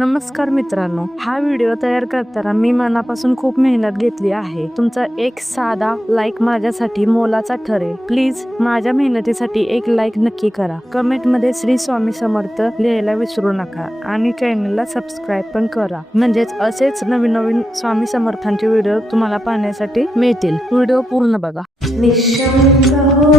नमस्कार मित्रांनो, हा व्हिडिओ तयार करताना मी मनापासून खूप मेहनत घेतली आहे. तुमचा एक साधा लाईक माझ्यासाठी मोलाचा ठरेल. प्लीज माझ्या मेहनतीसाठी एक लाईक नक्की करा. कमेंट मध्ये श्री स्वामी समर्थ लिहायला विसरू नका आणि चॅनलला सबस्क्राईब पण करा, म्हणजेच असेच नवीन नवीन स्वामी समर्थांचे व्हिडिओ तुम्हाला पाहण्यासाठी मिळतील. व्हिडिओ पूर्ण बघा. निशंक हो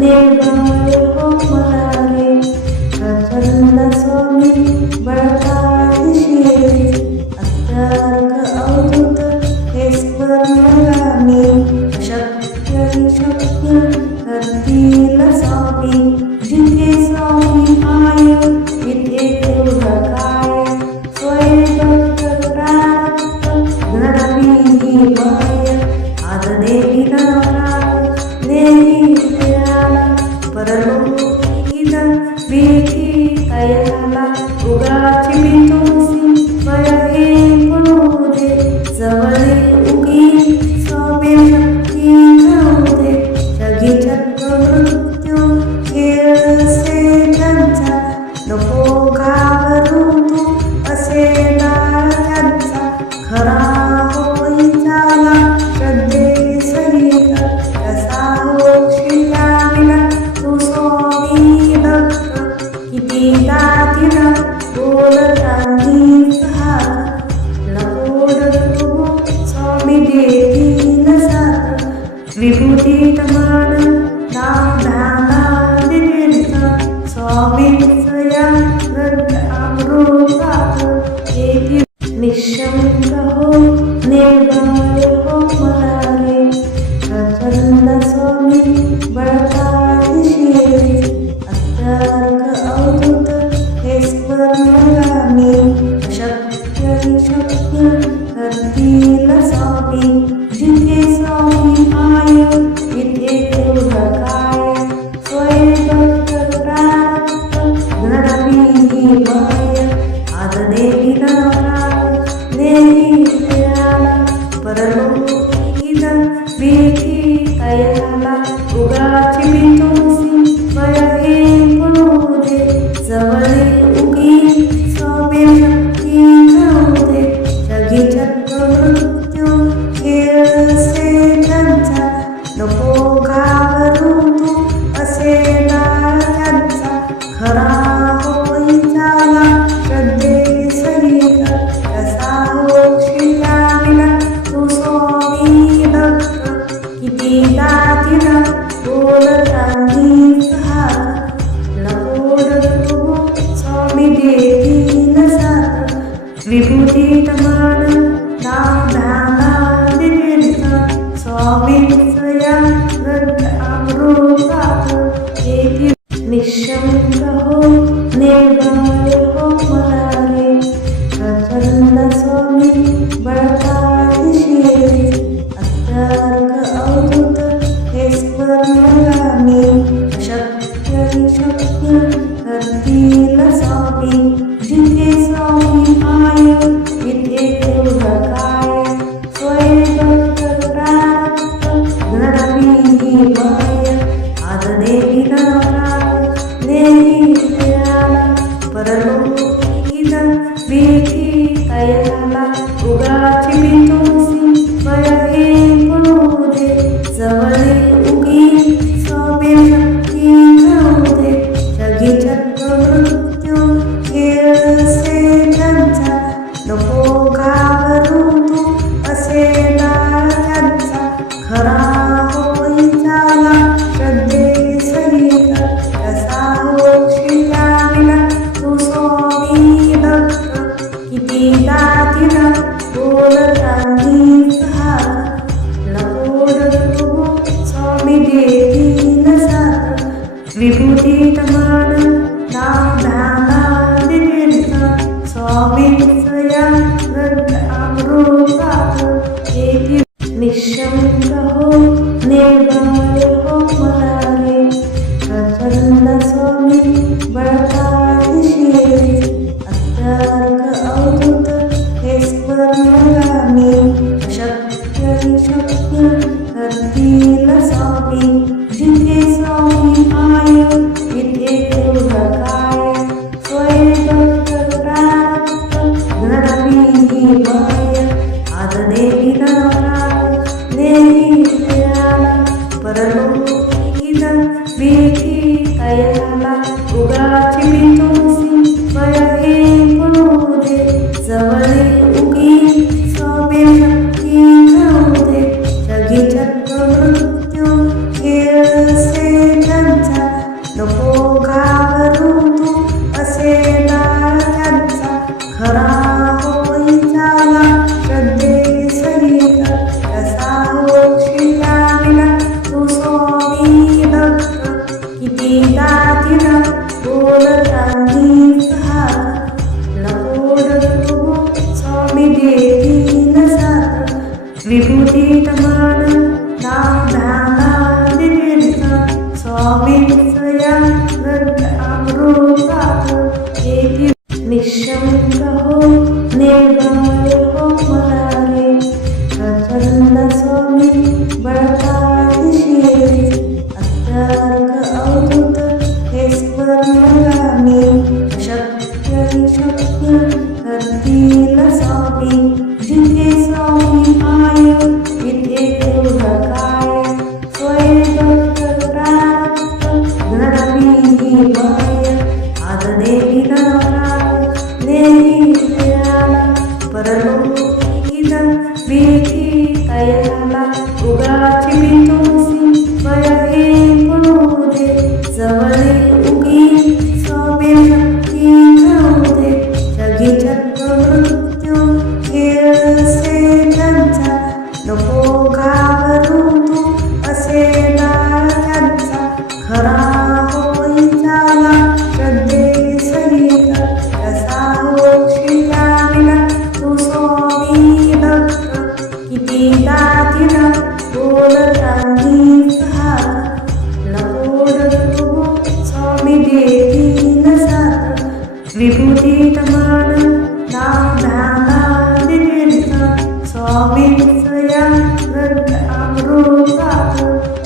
निर्भय हो मनारे, प्रचंड स्वामी बळकातिशय, अत्यार्क अवधूत हे स्वर्णगामी, अशक्य शक्य करतील स्वामी, जिथे स्वामी आय तिथे क्रोध काय, स्वयंभक्त प्राप्त घडविली माय, आददेवी नाराय देवी दयाला, परलोकीद भीती तयाला, उगाची मी तुळसी बळहे पडू दे, जवळे उगी स्वामी शक्ती करू दे, जगी चक्र मृत्यू खेळसे त्यांचा, नको घाबरू तू असे डाळ त्यांचा, खरा होई झाला श्रद्धे सहित, कसा होशी त्याविना तू स्वामी दत्त, किती दातीला बोलतांनी सहात, लपोड तू स्वामी देतील साथ, विभूती तमान नाम ध्याना तीर्थ, स्वामी सया ग्रंथ अमृतात, येती निशंक हो निर्भय हो मनारे, प्रचंड स्वामी बळकातिशय, अत्यार्क अवधूत हे स्वर्णगामी, अशक्य शक्य करतील स्वामी, जिथे स्वामी आय तिथे क्रोध काय, स्वयंभक्त प्राप्त घडविली माय, आददेवी नाराय देवी दयाला, परलोकीद भीती तयाला, उगाची मी तुळसी बळहे पडू दे, जवळे उगी स्वामी शक्ती करू दे, जगी चक्र मृत्यू खेळसे त्यांचा, नको घाबरू तू असे डाळ त्यांचा, खरा होई झाला श्रद्धे सहित, कसा होशी त्याविना तू स्वामी दत्त, किती दातीला बोलतांनी सहात, लपोड तू स्वामी देतील साथ, विभूती तमान नाम ध्याना तीर्थ, स्वामी सया ग्रंथ अमृतात, येती निशंक हो निर्भय हो मनारे, प्रचंड स्वामी बळकातिशय, अत्यार्क अवधूत हे स्वर्णगामी, अशक्य शक्य करतील स्वामी, जिथे स्वामी आय तिथे क्रोध काय, स्वयंभक्त प्राप्त घडविली माय, आददेवी नाराय देवी दयाला, परलोकीद भीती तयाला, उगाची मी तुळसी बळहे पडू दे, जवळे उगी स्वामी शक्ती करू दे, जगी चक्र मृत्यू खेळसे त्यांचा, नको घाबरू तू असे डाळ त्यांचा, खरा होई झाला श्रद्धे सहित, कसा होशी त्याविना तू स्वामी दत्त, किती दातीला बोलतांनी सहात, लपोड तू स्वामी देतील साथ, विभूती तमान नाम ध्याना तीर्थ, स्वामी सया ग्रंथ अमृतात, येती निशंक हो निर्भय हो मनारे, प्रचंड स्वामी बळकातिशय, अत्यार्क अवधूत हे स्वर्णगामी, अशक्य शक्य करतील स्वामी, जिथे स्वामी आय तिथे क्रोध काय, स्वयंभक्त प्राप्त विभूतीतमान नामधामादितीर्थ स्वामींचया ग्रंथ अमृतात येती निशंक हो निर्भय हो मनाने प्रचंड स्वामी बळकादिशील अत्यर्क अवधूत हे स्वर्णगामी शक्य शक्य करतील स्वामी जिथे स्वामी आय तिथे क्रोध काय स्वयंभक्त प्राप्त घडविली माय आज देवी नारायण देवी दयाला परलोकीत भीती तयाला उगाची भीतोसी वयही पडू दे जवळे उगी स्वामी शक्ती करू दे जगी चक्रमृत्यू खेळसे त्यांचा नको घाबरू तू असे त्यांचा खरा होई झाला श्रद्धे सहित कसा होशी त्याविना तू स्वामी भक्त किती दातीला बोलतानी सहार नको स्वामी देतील साथ विभूतीतमान नामधामादितीर्थ स्वामींचया ग्रंथ अमृतात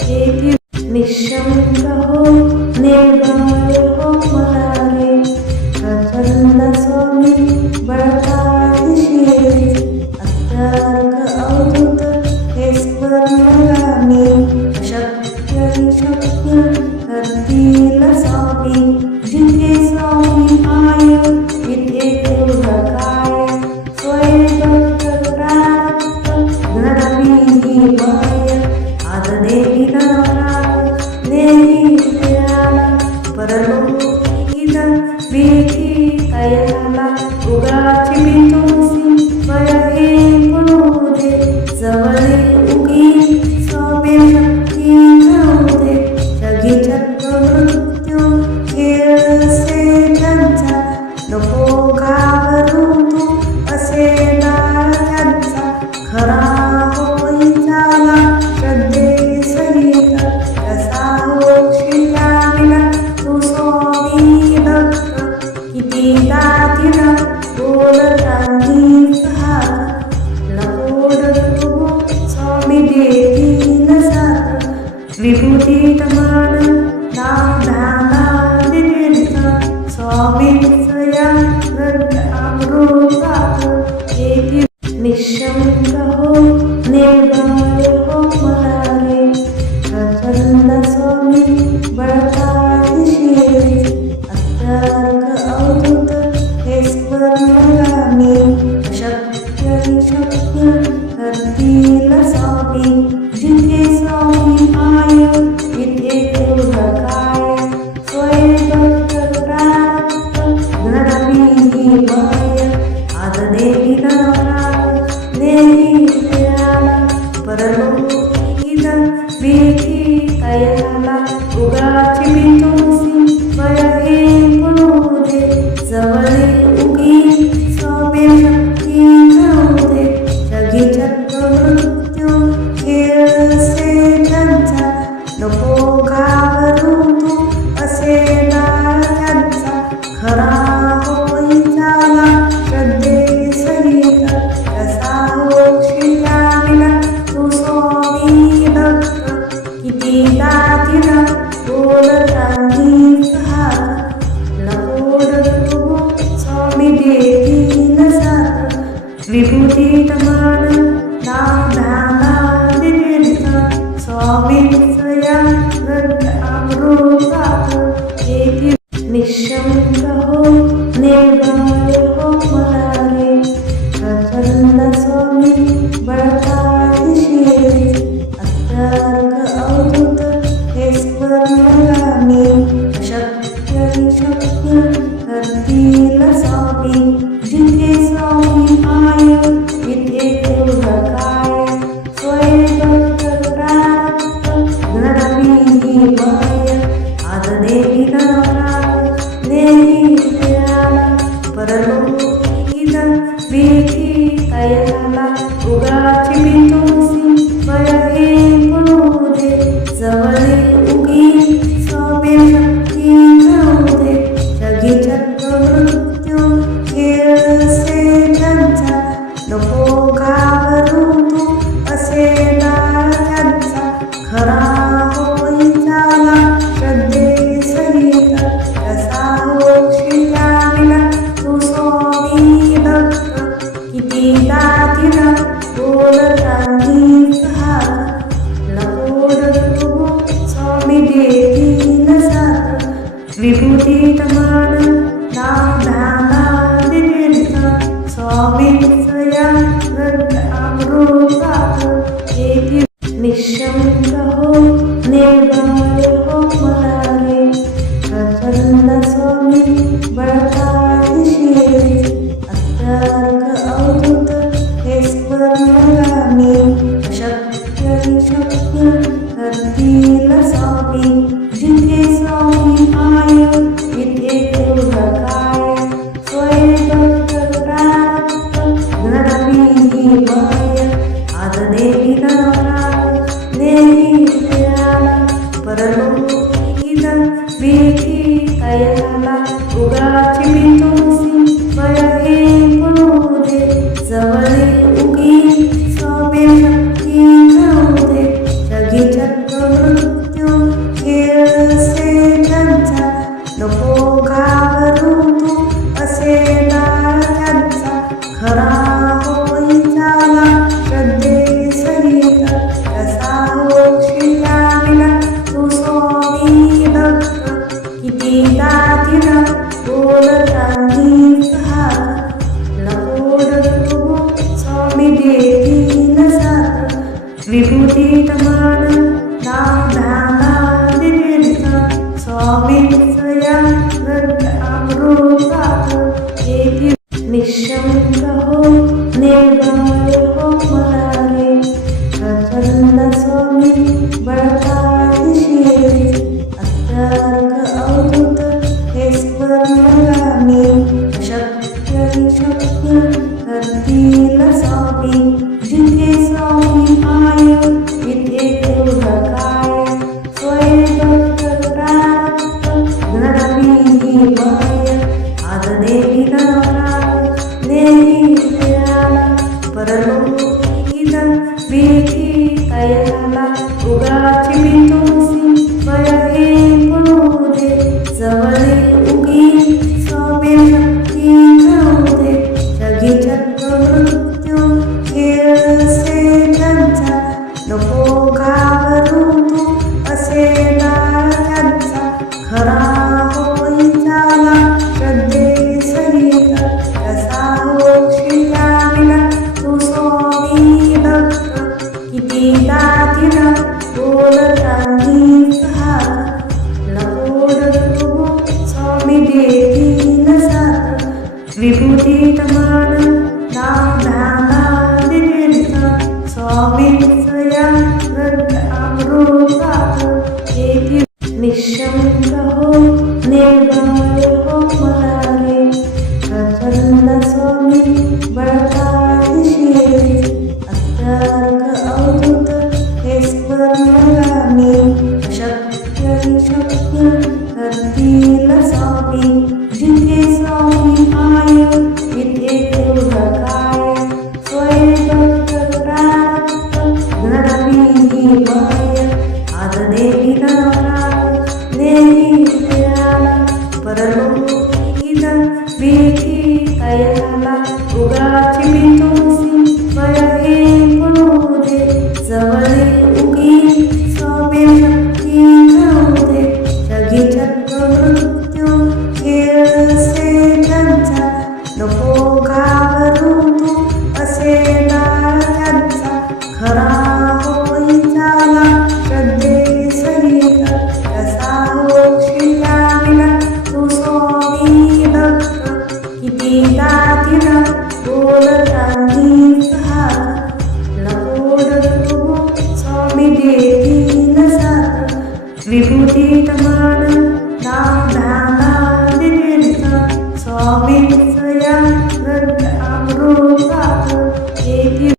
येती निशंक हो निर्भय हो मनाने प्रचंड स्वामी बळकादिशील अत्यर्क अवधूत हे स्वर्णगामी शक्य शक्य करतील स्वामी जिथे स्वामी आय तिथे क्रोध काय स्वयंभक्त प्राप्त घडविली माय आज देवी नारायण देवी दयाला परलोकीत भीती तयाला उगाची भीतोसी वयही पडू दे जवळे उगी स्वामी शक्ती करू दे जगी चक्रमृत्यू खेळसे त्यांचा नको घाबरू तू असे त्यांचा खरा होई झाला श्रद्धे सहित कसा होशी त्याविना तू स्वामी भक्त किती दातीला बोलतानी सहार नको स्वामी देतील साथ विभूतीतमान नामधामादितीर्थ स्वामींचया ग्रंथ अमृतात येती निशंक हो निर्भय हो मनाने प्रचंड स्वामी बळकादिशील अत्यर्क अवधूत हे स्वर्णगामी शक्य शक्य करतील स्वामी जिथे स्वामी आय तिथे क्रोध काय स्वयंभक्त प्राप्त घडविली माय आज देवी नारायण देवी दयाला परलोकीत भीती तयाला उगाची भीतोसी वयही पडू दे जवळे उगी स्वामी शक्ती करू दे जगी चक्रमृत्यू खेळसे त्यांचा नको घाबरू तू असे त्यांचा खरा होई झाला श्रद्धे सहित कसा होशी त्याविना तू स्वामी भक्त किती दातीला बोलतानी सहार नको स्वामी देतील साथ विभूतीतमान नामधामादितीर्थ स्वामींचया ग्रंथ अमृतात येती निशंक हो निर्भय हो मनाने प्रचंड स्वामी बळकादिशील अत्यर्क अवधूत हे स्वर्णगामी शक्य शक्य करतील स्वामी जिथे स्वामी आय तिथे क्रोध काय स्वयंभक्त प्राप्त घडविली माय आज देवी नारायण देवी दयाला परलोकीत भीती तयाला उगाची भीतोसी विभूतीत मान नामधाना वितीर्थ स्वामींचया ग्रंथ अमृतात येती निशंक हो निर्भय हो मनाने प्रचंड स्वामी बळकायशी अत्यर्क अवधूत हे स्वर्णगामी शक्य शक्य करतील स्वामी जिथे स्वामी आय तिथे देव काय स्वयंभक्त प्राप्त घडवी माय आज देवी नारायण देवी दयाला परलोकीद भीती तयाला उगाची बिंदूसी वयहे पडू दे जवळे उगी स्वामी शक्ती करू दे जगी चक्रवृत्यो खेळसे त्यांचा नको घाबरू तू असे डाळ त्यांचा खरा होई झाला श्रद्धे सहित कसा होशी त्याविना तू स्वामी भक्त किती दातीला बोलतानी सहात नको डरू स्वामी देतील साथ विभूतीत मान नामधाना वितीर्थ स्वामींचया ग्रंथ अमृतात येती निशंक हो निर्भय हो मनाने प्रचंड स्वामी बळकायशी अत्यर्क अवधूत हे स्वर्णगामी शक्य शक्य करतील स्वामी जिथे स्वामी आय तिथे देव काय स्वयंभक्त प्राप्त घडवी माय आज देवी नारायण देवी दयाला परलोकीद भीती तयाला उगाची बिंदूसी वयहे पडू दे जवळे उगी स्वामी शक्ती करू दे जगी चक्रवृत्यो खेळसे त्यांचा नको घाबरू तू असे डाळ त्यांचा खरा होई झाला श्रद्धे सहित कसा होशी त्याविना तू स्वामी भक्त किती दातीला बोलतानी सहात नको डरू स्वामी देतील साथ विभूतीत मान